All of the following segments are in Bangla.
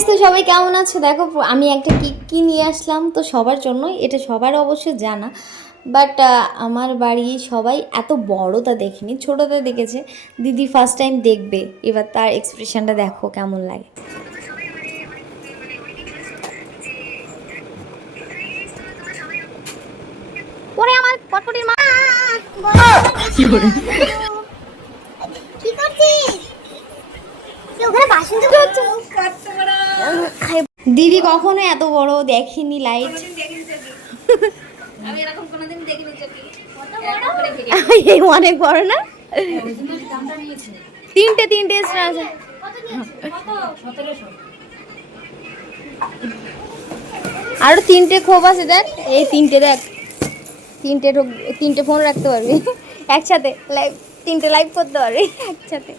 গাইস তো সবাই কেমন আছো? দেখো আমি একটা কি কি নিয়ে আসলাম? তো সবার জন্যই এটা সবার অবশ্য জানা। বাট আমার বাড়ি সবাই এত বড়টা দেখেনি ছোটোটা দেখেছে। দিদি ফার্স্ট টাইম দেখবে। এবার তার এক্সপ্রেশনটা দেখো কেমন লাগে। ওরে আমার কটকটির মা কি করে কি করছিস তুই ওখানে বাসন ধুতে হচ্ছে দিদি কখনো এত বড় দেখিনি লাইট আমি এরকম কোনোদিন দেখিনি চোখে এই অনেক বড় না? তিনটে তিনটে আছে। আরও তিনটে খোপ আছে দেখ। এই তিনটে দেখ। তিনটে তিনটে ফোন রাখতে পারবি। একসাথে লাইভ তিনটে লাইভ করতে পারবি। একসাথে।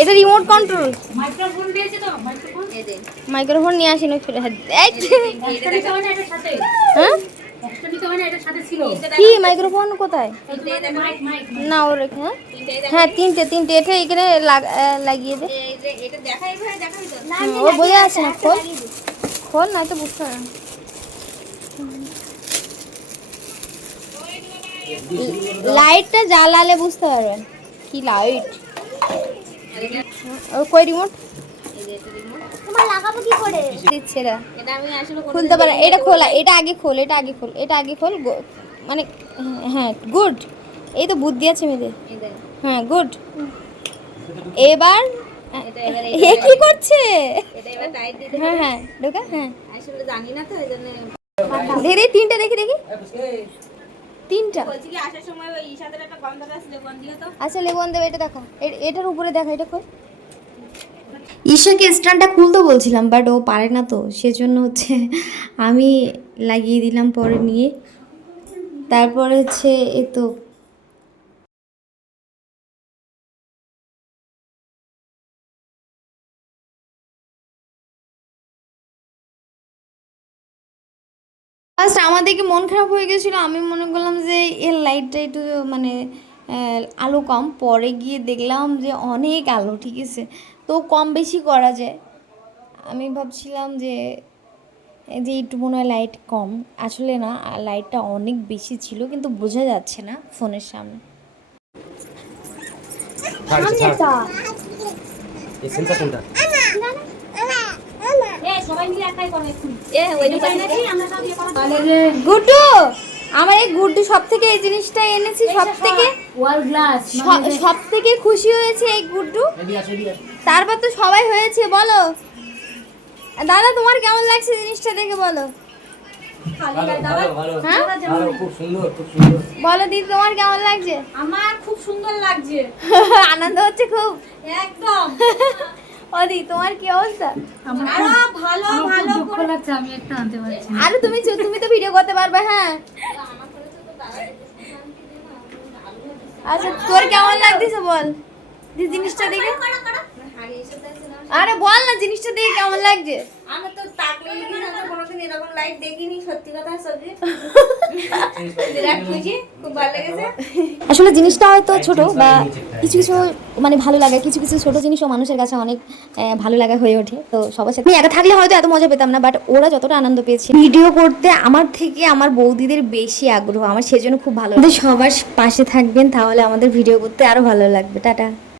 এটা রিমোট কন্ট্রোল মাইক্রোফোন দিয়েছে তো মাইক্রোফোন এই যে মাইক্রোফোন নিয়ে আসি না ফিরে হাত এই, এটা দেখো না এটার সাথে। হ্যাঁ? একটা নিতে হয় না সাথে ছিল। কি মাইক্রোফোন কোথায়? এই যে মাইক মাইক না ওর এখানে। হ্যাঁ তিনটে তিনটে। এটা এখানে লাগ- লাগিয়ে দে। এই যে এটা দেখাই ভাই দেখাই তো। হুম, ও বোঝা আছে না? খোল। খোল না। তো বুঝতে পারে না। লাইটটা জ্বালালে বুঝতে পারবেন। কি লাইট কই রিমোট? এটা রিমোট তোমার লাগাবো কি করে? দিচ্ছে এরা এটা আমি আসলে কোনোদিন খুলতে পারে। এটা খোলা এটা আগে খোল এটা আগে খোল এটা আগে খোল মানে হ্যাঁ গুড। এই তো বুদ্ধি আছে মেয়েদের। হ্যাঁ গুড। এবার এটা এ কি করছে? এটা এবার টাইট দিতে হ্যাঁ হ্যাঁ ঢোকা হ্যাঁ। আসলে জানি না তো এই জন্য দেখি দেখি তিনটা দেখি দেখি। তিনটা। বলছি কি আসার সময় ওই ইশাদের একটা গন্ধ আসলে গন্ধ দিও তো আচ্ছা লেবন দেবে এটা দেখো এ- এটার উপরে দেখা এটা কই? ঈশাকে স্ট্যান্ডটা খুলতে বলছিলাম বাট ও পারে না তো সেজন্য হচ্ছে আমি লাগিয়ে দিলাম পরে নিয়ে। তারপরে হচ্ছে এ তো ফার্স্ট আমাদেরকে মন খারাপ হয়ে গেছিল। আমি মনে করলাম যে এর লাইটটা একটু মানে আলো কম। পরে গিয়ে দেখলাম যে অনেক আলো ঠিক আছে? তো কম বেশি করা যায়। আমি ভাবছিলাম যে যে একটু মনে হয় লাইট কম। আসলে না লাইটটা অনেক বেশি ছিল কিন্তু বোঝা যাচ্ছে না ফোনের সামনে। এই সেন্সার কোনটা? গুড্ডু আমার এই গুড্ডু সব থেকে এই জিনিসটা এনেছি সব থেকে সব থেকে খুশি হয়েছে এই গুড্ডু। তারপর তো সবাই হয়েছে বলো। দাদা তোমার কেমন লাগছে জিনিসটা দেখে বলো। ভালো ভালো ভালো হ্যাঁ? ভালো খুব সুন্দর খুব সুন্দর। বলো দিদি তোমার কেমন লাগছে? আমার খুব সুন্দর লাগছে। আনন্দ হচ্ছে খুব। একদম। ও দি তোমার কি অবস্থা? আরও ভালো ভালো করে লাগছে আমি একটা আনতে পারছি আরে তুমি তুমি তো ভিডিও করতে পারবে হ্যাঁ। আচ্ছা তোর কেমন লাগতেছে বল? জিনিসটা দেখে। আরে বল না জিনিসটা দেখে কেমন লাগছে? আমি তো তাকলে লিখি না কোনোদিন এরকম লাইট দেখিনি সত্যি কথা সবজি খুব ভালো লেগেছে। আসলে জিনিসটা হয়তো ছোট বা কিছু কিছু মানে ভালো লাগে কিছু কিছু ছোট জিনিসও মানুষের কাছে অনেক ভালো লাগা হয়ে ওঠে। তো সবার সাথে একা থাকলে হয়তো এত মজা পেতাম না বাট ওরা যতটা আনন্দ পেয়েছে। ভিডিও করতে আমার থেকে আমার বৌদিদের বেশি আগ্রহ আমার সেজন্য খুব ভালো। সবার পাশে থাকবেন তাহলে আমাদের ভিডিও করতে আরও ভালো লাগবে। টাটা।